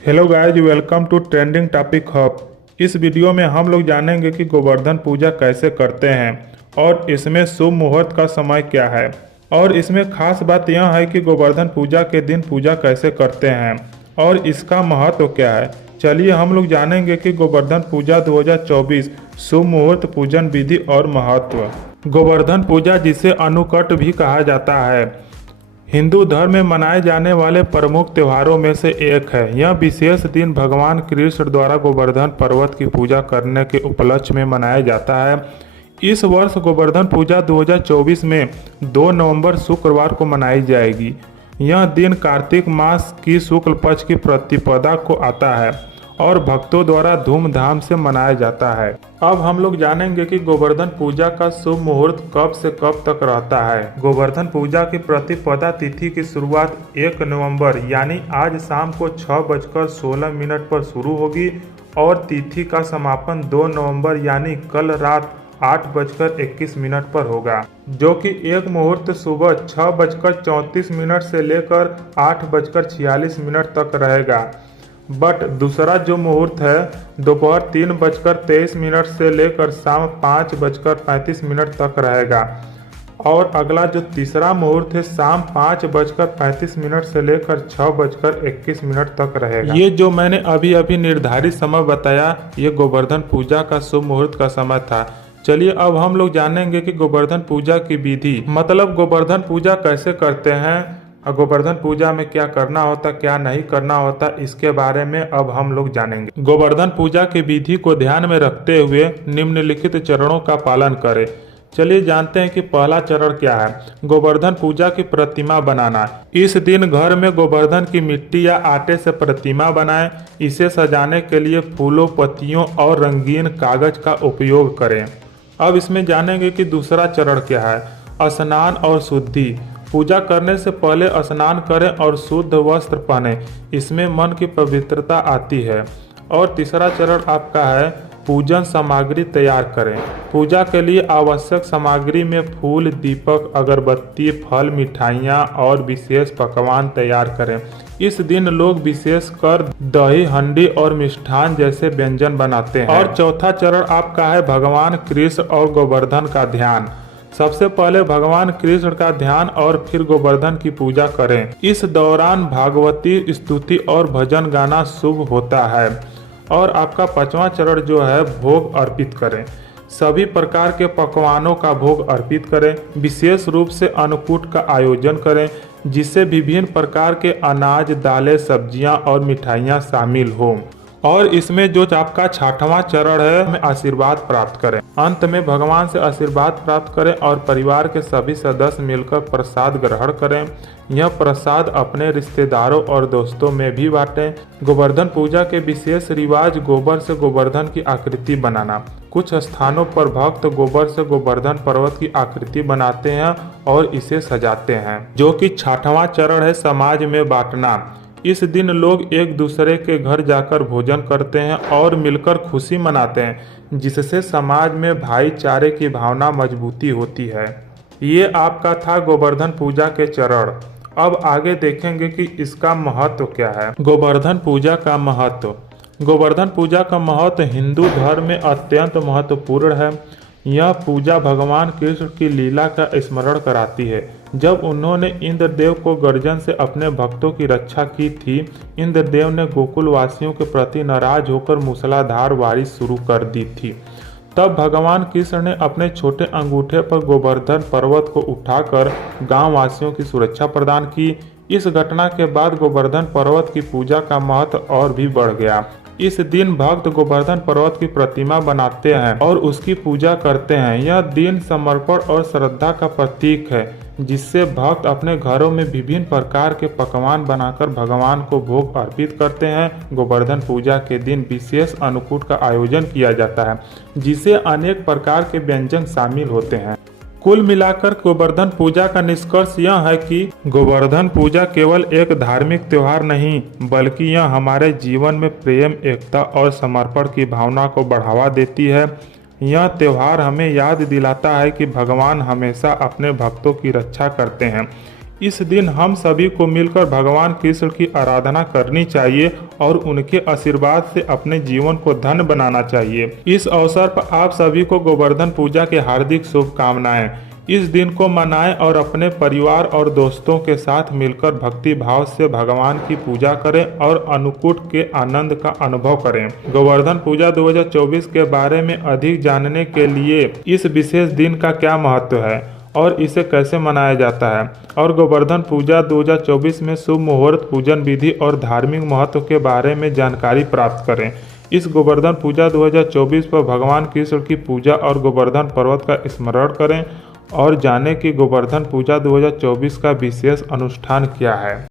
Hello guys, welcome to trending topic hub. इस video में हम लोग जानेंगे कि गोवर्धन पूजा कैसे करते हैं और इसमें शुभ मुहूर्त का समय क्या है। और इसमें खास बात यह है कि गोवर्धन पूजा के दिन पूजा कैसे करते हैं और इसका महत्व क्या है। चलिए हम लोग जानेंगे कि गोवर्धन पूजा 2024 शुभ मुहूर्त, पूजन विधि और महत्व। गोवर्धन पूजा, जिसे अनुकट भी कहा जाता है, हिंदू धर्म में मनाए जाने वाले प्रमुख त्योहारों में से एक है। यह विशेष दिन भगवान कृष्ण द्वारा गोवर्धन पर्वत की पूजा करने के उपलक्ष्य में मनाया जाता है। इस वर्ष गोवर्धन पूजा 2024 में 2 नवंबर शुक्रवार को मनाई जाएगी। यह दिन कार्तिक मास की शुक्ल पक्ष की प्रतिपदा को आता है और भक्तों द्वारा धूमधाम से मनाया जाता है। अब हम लोग जानेंगे कि गोवर्धन पूजा का शुभ मुहूर्त कब से कब तक रहता है। गोवर्धन पूजा की प्रतिपदा तिथि की शुरुआत 1 नवंबर यानी आज शाम को 6:16 पर शुरू होगी और तिथि का समापन 2 नवंबर यानी कल रात 8:21 पर होगा, जो कि एक मुहूर्त सुबह 6:34 से लेकर 8:46 तक रहेगा। बट दूसरा जो मुहूर्त है दोपहर 3:23 से लेकर शाम 5:35 तक रहेगा। और अगला जो तीसरा मुहूर्त है शाम 5:35 से लेकर 6:21 तक रहेगा। ये जो मैंने अभी अभी निर्धारित समय बताया, ये गोवर्धन पूजा का शुभ मुहूर्त का समय था। चलिए अब हम लोग जानेंगे कि गोवर्धन पूजा की विधि, मतलब गोवर्धन पूजा कैसे करते हैं, गोवर्धन पूजा में क्या करना होता, क्या नहीं करना होता, इसके बारे में अब हम लोग जानेंगे। गोवर्धन पूजा की विधि को ध्यान में रखते हुए निम्नलिखित चरणों का पालन करें। चलिए जानते हैं कि पहला चरण क्या है। गोवर्धन पूजा की प्रतिमा बनाना। इस दिन घर में गोवर्धन की मिट्टी या आटे से प्रतिमा बनाएं। इसे सजाने के लिए फूलों, पत्तियों और रंगीन कागज का उपयोग करें। अब इसमें जानेंगे कि दूसरा चरण क्या है। स्नान और शुद्धि। पूजा करने से पहले स्नान करें और शुद्ध वस्त्र पहने, इसमें मन की पवित्रता आती है। और तीसरा चरण आपका है पूजन सामग्री तैयार करें। पूजा के लिए आवश्यक सामग्री में फूल, दीपक, अगरबत्ती, फल, मिठाइयाँ और विशेष पकवान तैयार करें। इस दिन लोग विशेषकर दही हंडी और मिष्ठान जैसे व्यंजन बनाते हैं। और चौथा चरण आपका है भगवान कृष्ण और गोवर्धन का ध्यान। सबसे पहले भगवान कृष्ण का ध्यान और फिर गोवर्धन की पूजा करें। इस दौरान भागवती स्तुति और भजन गाना शुभ होता है। और आपका पांचवा चरण जो है भोग अर्पित करें। सभी प्रकार के पकवानों का भोग अर्पित करें। विशेष रूप से अन्नकूट का आयोजन करें, जिससे विभिन्न प्रकार के अनाज, दालें, सब्जियां और मिठाइयां शामिल हों। और इसमें जो आपका 6वां चरण है, हमें आशीर्वाद प्राप्त करें। अंत में भगवान से आशीर्वाद प्राप्त करें और परिवार के सभी सदस्य मिलकर प्रसाद ग्रहण करें। यह प्रसाद अपने रिश्तेदारों और दोस्तों में भी बांटें। गोवर्धन पूजा के विशेष रिवाज गोबर से गोवर्धन की आकृति बनाना। कुछ स्थानों पर भक्त गोबर से गोवर्धन पर्वत की आकृति बनाते हैं और इसे सजाते हैं, जो कि 6वां चरण है समाज में बांटना। इस दिन लोग एक दूसरे के घर जाकर भोजन करते हैं और मिलकर खुशी मनाते हैं, जिससे समाज में भाईचारे की भावना मजबूती होती है। ये आपका था गोवर्धन पूजा के चरण। अब आगे देखेंगे कि इसका महत्व क्या है। गोवर्धन पूजा का महत्व। गोवर्धन पूजा का महत्व हिंदू धर्म में अत्यंत महत्वपूर्ण है। यह पूजा भगवान कृष्ण की लीला का स्मरण कराती है, जब उन्होंने इंद्रदेव को गर्जन से अपने भक्तों की रक्षा की थी। इंद्रदेव ने गोकुल वासियों के प्रति नाराज होकर मूसलाधार बारिश शुरू कर दी थी। तब भगवान कृष्ण ने अपने छोटे अंगूठे पर गोवर्धन पर्वत को उठाकर गांव वासियों की सुरक्षा प्रदान की। इस घटना के बाद गोवर्धन पर्वत की पूजा का महत्व और भी बढ़ गया। इस दिन भक्त गोवर्धन पर्वत की प्रतिमा बनाते हैं और उसकी पूजा करते हैं। यह दिन समर्पण और श्रद्धा का प्रतीक है, जिससे भक्त अपने घरों में विभिन्न प्रकार के पकवान बनाकर भगवान को भोग अर्पित करते हैं। गोवर्धन पूजा के दिन विशेष अन्नकूट का आयोजन किया जाता है, जिसे अनेक प्रकार के व्यंजन शामिल होते हैं। कुल मिलाकर गोवर्धन पूजा का निष्कर्ष यह है कि गोवर्धन पूजा केवल एक धार्मिक त्योहार नहीं, बल्कि यह हमारे जीवन में प्रेम, एकता और समर्पण की भावना को बढ़ावा देती है। यह त्योहार हमें याद दिलाता है कि भगवान हमेशा अपने भक्तों की रक्षा करते हैं। इस दिन हम सभी को मिलकर भगवान कृष्ण की आराधना करनी चाहिए और उनके आशीर्वाद से अपने जीवन को धन्य बनाना चाहिए। इस अवसर पर आप सभी को गोवर्धन पूजा की हार्दिक शुभकामनाएं। इस दिन को मनाएं और अपने परिवार और दोस्तों के साथ मिलकर भक्ति भाव से भगवान की पूजा करें और अन्नकूट के आनंद का अनुभव करें। गोवर्धन पूजा 2024 के बारे में अधिक जानने के लिए इस विशेष दिन का क्या महत्व है और इसे कैसे मनाया जाता है और गोवर्धन पूजा 2024 में शुभ मुहूर्त, पूजन विधि और धार्मिक महत्व के बारे में जानकारी प्राप्त करें। इस गोवर्धन पूजा 2024 पर भगवान कृष्ण की पूजा और गोवर्धन पर्वत का स्मरण करें और जानें कि गोवर्धन पूजा 2024 का विशेष अनुष्ठान क्या है।